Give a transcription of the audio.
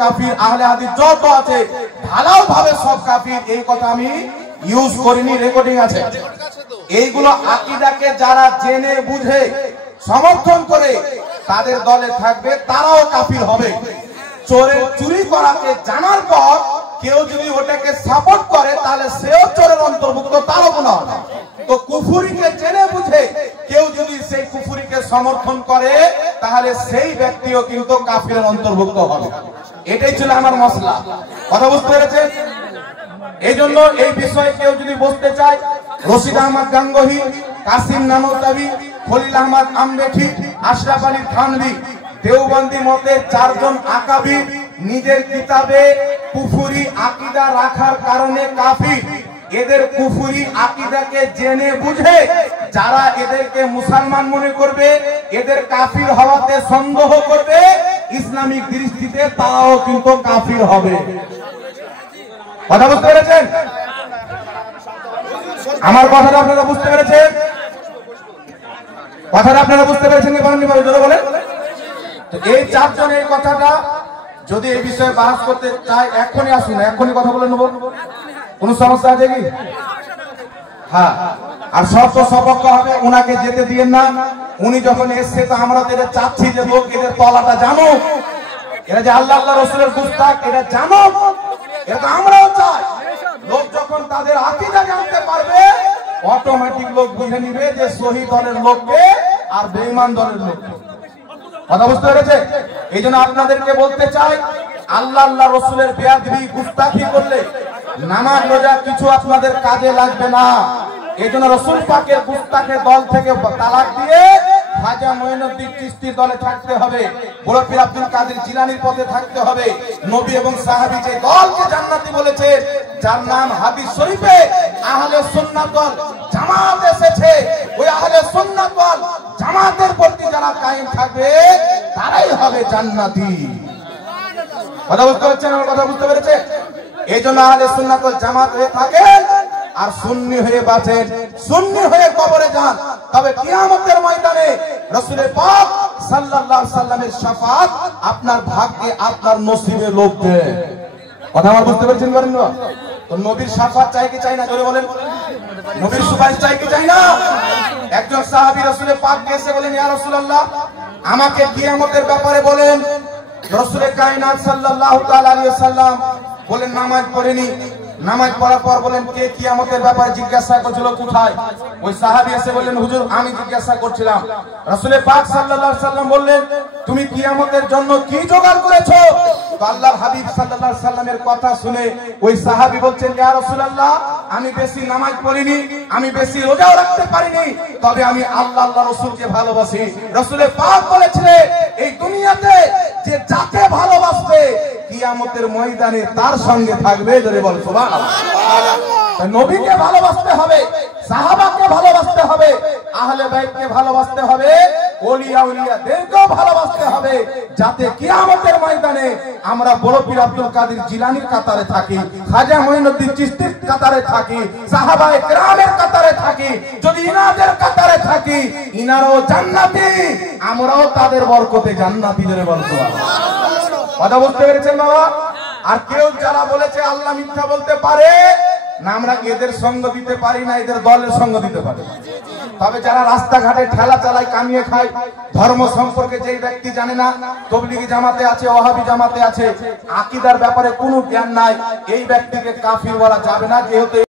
কাফির, আহলে হাদিস যত আছে ঢালাও ভাবে সব কাফির, এই কথা আমি ইউজ করিনি, রেকর্ডিং আছে। এইগুলো আকীদাকে যারা জেনে বুঝে সমর্থন করে তাদের দলে থাকবে, তারাও কাফির হবে। চোরের চুরি করাকে জানার পর কেউ যদি ওটাকে সাপোর্ট করে তাহলে সেও চোরের অন্তর্ভুক্ত, তারও গুনাহ হবে। তো কুফরিকে জেনে বুঝে কেউ যদি সেই কুফরিকে সমর্থন করে তাহলে সেই ব্যক্তিও কিন্তু কাফিরের অন্তর্ভুক্ত হবে। এটাই ছিল আমার মসলা। কথা বুঝতে পেরেছেন? এই জন্য এই বিষয়ে কেউ যদি বসতে চায়, রশিদ আহমদ গাঙ্গোহী, কাসিম নানুতাবি, খলিল আহমদ আমবেঠি, আশরাফ আলী থানভী, দেওবন্দি মতে 4 জন আকাবির নিজের কিতাবে কুফরি আকীদা রাখার কারণে কাফির। এদের কুফরি আকীদাকে জেনে বুঝে যারা এদেরকে মুসলমান মনে করবে, এদের কাফির হওয়াতে সন্দেহ করবে, ইসলামিক দৃষ্টিতে তারাও কিন্তু কাফির হবে। কথা বুঝতে পেরেছেন? আমার কথাটা আপনারা বুঝতে পেরেছেন? কথাটা আপনারা বুঝতে পেরেছেন কি বলেননি? বলেন। তো এই 4 জনের কথাটা যদি এই বিষয়ে বাহাস করতে চাই এখনই আসুন, এখনই কথা বলে নেব। কোন সমস্যা আছে কি? হ্যাঁ। আর সব তো সপক্ষ হবে, উনাকে যেতে দিয়েন না। উনি যখন এসছে তো আমরা তো এটা চাচ্ছি যে লোক এদের তলাটা জানো, এরা যে আল্লাহ আল্লাহ রসুলের গুস্তাখ এটা জানো, এটা আমরাও চাই। লোক যখন তাদের আকীদা জানতে পারবে অটোমেটিক লোক বুঝে নিবে যে সহি দলের লোককে আর বেঈমান দলের লোককে। কথা বুঝতে পেরেছে? এই জন্য আপনাদেরকে বলতে চাই, আল্লাহ আল্লাহ রসুলের বেয়াদবি গুস্তাখি করলে নামাজ রোজা কিছু আপনাদের কাজে লাগবে না। এই জন্য রসুল পাকের গুস্তাখের দল থেকে তালাক দিয়ে খাজা মঈনুদ্দিন চিশতির দলে থাকতে হবে, বড় পীর আব্দুল কাদের জিলানীর পথে থাকতে হবে। নবী এবং সাহাবী যে দলকে জান্নাতি বলেছে, যার নাম হাদিস শরীফে আহলে সুন্নাত ওয়াল জামাত এসেছে, ওই আহলে সুন্নাত ওয়াল জামাতের প্রতি যারা কায়েম থাকবে তারাই হবে জান্নাতি। কথা বুঝতে পারছেন? আমার কথা বুঝতে পেরেছে? এই জন্য আহলে সুন্নাত ওয়াল জামাত হয়ে থাকেন আর সুন্নি হয়ে বাঁচেন, সুন্নি হয়ে কবরে যান, তবে কিয়ামতের ময়দানে রাসূলের পাক সাল্লাল্লাহু আলাইহি সাল্লামের শাফাআত আপনার ভাগ্যে আপনার নসিবে লোকবে। কথা আমার বুঝতে পেরেছেন? বলেন না? তো নবীর শাফাআত চাই কি চাই না? জোরে বলেন। নবীর সুপারিশ চাই কি চাই না? একজন সাহাবী রাসূলের পাককে এসে বলেন, ইয়া রাসূলুল্লাহ, আমাকে কিয়ামতের ব্যাপারে বলেন। রাসূলের কায়নাত সাল্লাল্লাহু তাআলা আলাইহি ওয়াসাল্লাম বলেন নামাজ পড়েনি। নামাজ পড়ার পর বলেন, কে কিয়ামতের ব্যাপারে জিজ্ঞাসা করছিল? কোথায়? ওই সাহাবী এসে বললেন, হুজুর আমি জিজ্ঞাসা করছিলাম। রাসূলের পাক সাল্লাল্লাহু আলাইহি ওয়াসাল্লাম বললেন, তুমি কিয়ামতের জন্য কি জোগাড় করেছো? তো আল্লাহর হাবিব সাল্লাল্লাহু আলাইহি ওয়াসাল্লামের কথা শুনে ওই সাহাবী বলছেন, ইয়া রাসূলুল্লাহ, আমি বেশি নামাজ পড়িনি, আমি বেশি রোজাও রাখতে পারিনি, তবে আমি আল্লাহ আল্লাহ রাসূলকে ভালোবাসি। রাসূলের পাক বলেছিলেন, এই দুনিয়াতে যে যাকে ভালোবাসবে কিয়ামতের ময়দানে তার সঙ্গে থাকবে। জোরে বল সুবহানাল্লাহ। নবীকে ভালোবাসতে হবে, সাহাবাকে ভালোবাসতে হবে, আহলে বাইতকে ভালোবাসতে হবে, ওলিয়া উলিয়াদেরকেও ভালোবাসতে হবে, যাতে কিয়ামতের ময়দানে আমরা বড় পীর আব্দুল কাদের জিলানীর কাতারে থাকি, খাজা মঈনুদ্দিন চিশতির কাতারে থাকি, সাহাবায়ে কেরামের কাতারে থাকি। যদি ইনাদের কাতারে থাকি, ইনারাও জান্নাতি, আমরাও তাদের বরকতে জান্নাতি। জোরে বল সুবহানাল্লাহ। কথা বুঝতে পেরেছেন বাবা? আর কেউ যারা বলেছে আল্লাহ মিথ্যা বলতে পারে না, আমরা এদের সঙ্গ দিতে পারি না, এদের দলের সঙ্গ দিতে পারি। তবে যারা রাস্তাঘাটে ঠেলা চালায়, কামিয়ে খায়, ধর্ম সম্পর্কে যেই ব্যক্তি জানে না, তবলিগি জামাতে আছে, ওয়াহাবি জামাতে আছে, আকীদার ব্যাপারে কোনো জ্ঞান নাই, এই ব্যক্তিকে কাফির বলা যাবে না, যেহেতু